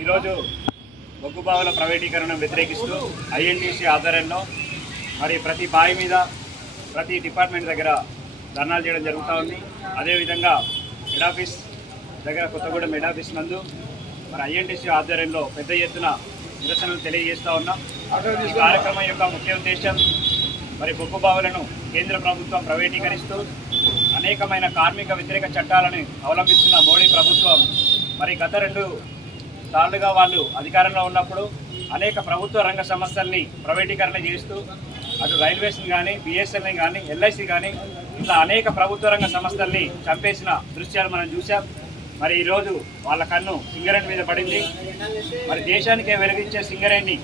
ఈరోజు బొగ్గుబావుల ప్రైవేటీకరణను వ్యతిరేకిస్తూ ఐఎన్టీసీ ఆధ్వర్యంలో మరి ప్రతి బావి మీద ప్రతి డిపార్ట్మెంట్ దగ్గర ధర్నాలు చేయడం జరుగుతూ ఉంది. అదేవిధంగా హెడ్ ఆఫీస్ దగ్గర కొత్తగూడెం హెడ్ ఆఫీస్ నందు మరి ఐఎన్టీసీ ఆధ్వర్యంలో పెద్ద ఎత్తున నిరసనలు తెలియజేస్తూ ఉన్నాం. ఈ కార్యక్రమం యొక్క ముఖ్య ఉద్దేశం మరి బొగ్గుబావులను కేంద్ర ప్రభుత్వం ప్రైవేటీకరిస్తూ అనేకమైన కార్మిక వ్యతిరేక చట్టాలను అవలంబిస్తున్న మోడీ ప్రభుత్వం మరి గత 2 సార్లుగా వాళ్ళు అధికారంలో ఉన్నప్పుడు అనేక ప్రభుత్వ రంగ సంస్థల్ని ప్రైవేటీకరణ చేస్తూ అటు రైల్వేస్ని కానీ బిఎస్ఎల్ని కానీ ఎల్ఐసి కానీ ఇట్లా అనేక ప్రభుత్వ రంగ సంస్థల్ని చంపేసిన దృశ్యాలు మనం చూసాం. మరి ఈరోజు వాళ్ళ కన్ను సింగరేణి మీద పడింది. మరి దేశానికే వెలిగించే సింగరేణి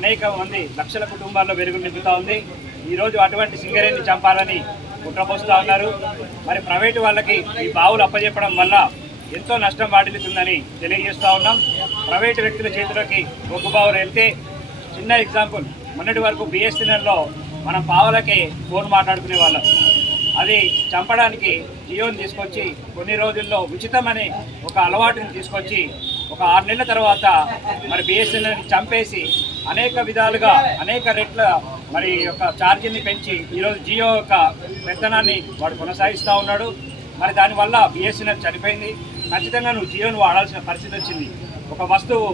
అనేక మంది లక్షల కుటుంబాల్లో వెలుగులు నింపుతూ ఉంది. ఈరోజు అటువంటి సింగరేణిని చంపాలని కుట్రపోస్తూ ఉన్నారు. మరి ప్రైవేటు వాళ్ళకి ఈ బావులు అప్పచెప్పడం వల్ల ఎంతో నష్టం వాటిల్లుతుందని తెలియజేస్తూ ఉన్నాం. ప్రైవేటు వ్యక్తుల చేతిలోకి బొగ్గు బావులు వెళ్తే చిన్న ఎగ్జాంపుల్, మొన్నటి వరకు బిఎస్ఎన్ఎల్లో మనం పావులకే ఫోన్ మాట్లాడుకునే వాళ్ళం. అది చంపడానికి జియోని తీసుకొచ్చి కొన్ని రోజుల్లో ఉచితమని ఒక అలవాటుని తీసుకొచ్చి ఒక 6 నెలల తర్వాత మరి బిఎస్ఎన్ఎల్ని చంపేసి అనేక విధాలుగా అనేక రెట్ల మరి యొక్క ఛార్జీని పెంచి ఈరోజు జియో యొక్క పెత్తనాన్ని వాడు కొనసాగిస్తూ ఉన్నాడు. మరి దానివల్ల బిఎస్ఎన్ఎల్ చనిపోయింది. ఖచ్చితంగా నువ్వు జియోను వాడాల్సిన పరిస్థితి వచ్చింది. ఒక వస్తువు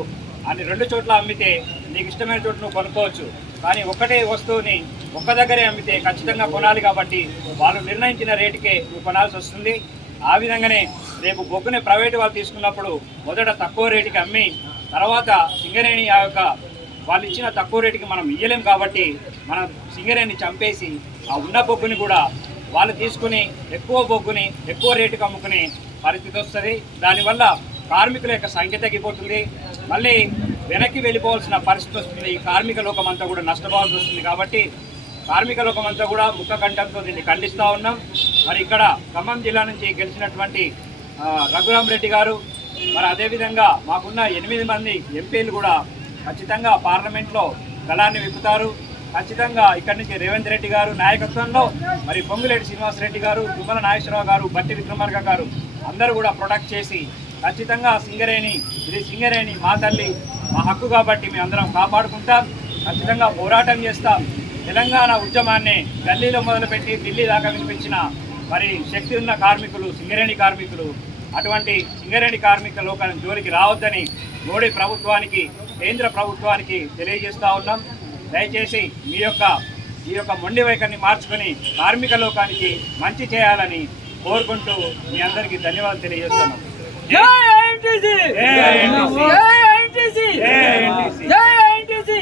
అన్ని 2 చోట్ల అమ్మితే నీకు ఇష్టమైన చోటు నువ్వు కొనుక్కోవచ్చు, కానీ ఒక్కటే వస్తువుని ఒక్క దగ్గరే అమ్మితే ఖచ్చితంగా కొనాలి. కాబట్టి వాళ్ళు నిర్ణయించిన రేటుకే నువ్వు కొనాల్సి వస్తుంది. ఆ విధంగానే రేపు బొగ్గుని ప్రైవేటు వాళ్ళు తీసుకున్నప్పుడు మొదట తక్కువ రేటుకి అమ్మి తర్వాత సింగరేణి ఆ యొక్క వాళ్ళు ఇచ్చిన తక్కువ రేటుకి మనం ఇయ్యలేం. కాబట్టి మనం సింగరేణిని చంపేసి ఆ ఉన్న బొగ్గుని కూడా వాళ్ళు తీసుకుని ఎక్కువ బొగ్గుని ఎక్కువ రేటుకి అమ్ముకునే పరిస్థితి వస్తుంది. దానివల్ల కార్మికుల యొక్క సంఖ్య తగ్గిపోతుంది. మళ్ళీ వెనక్కి వెళ్ళిపోవాల్సిన పరిస్థితి వస్తుంది. ఈ కార్మిక లోకం అంతా కూడా నష్టపోవాల్సి వస్తుంది. కాబట్టి కార్మిక లోకం అంతా కూడా ముఖ కంఠంతో దీన్ని ఖండిస్తూ ఉన్నాం. మరి ఇక్కడ ఖమ్మం జిల్లా నుంచి గెలిచినటువంటి రఘురామ్ రెడ్డి గారు, మరి అదేవిధంగా మాకున్న 8 మంది ఎంపీలు కూడా ఖచ్చితంగా పార్లమెంట్లో గళాన్ని విప్పుతారు. ఖచ్చితంగా ఇక్కడి నుంచి రేవంత్ రెడ్డి గారు నాయకత్వంలో మరి పొంగులేటి శ్రీనివాసరెడ్డి గారు, తుమ్మల నాగేశ్వరరావు గారు, బట్టి విక్రమార్క గారు అందరూ కూడా ప్రొటెక్ట్ చేసి ఖచ్చితంగా సింగరేణి ఇది సింగరేణి మా తల్లి మా హక్కు కాబట్టి మేము అందరం కాపాడుకుంటాం. ఖచ్చితంగా పోరాటం చేస్తాం. తెలంగాణ ఉద్యమాన్ని ఢిల్లీలో మొదలుపెట్టి ఢిల్లీ దాకా వినిపించిన మరి శక్తి ఉన్న కార్మికులు సింగరేణి కార్మికులు, అటువంటి సింగరేణి కార్మిక లోకానికి జోలికి రావద్దని మోడీ ప్రభుత్వానికి కేంద్ర ప్రభుత్వానికి తెలియజేస్తూ ఉన్నాం. దయచేసి ఈ యొక్క మొండి వైఖరిని మార్చుకొని కార్మిక లోకానికి మంచి చేయాలని కోరుకుంటూ మీ అందరికీ ధన్యవాదాలు తెలియజేస్తున్నాం. జై ఎన్టీసీ.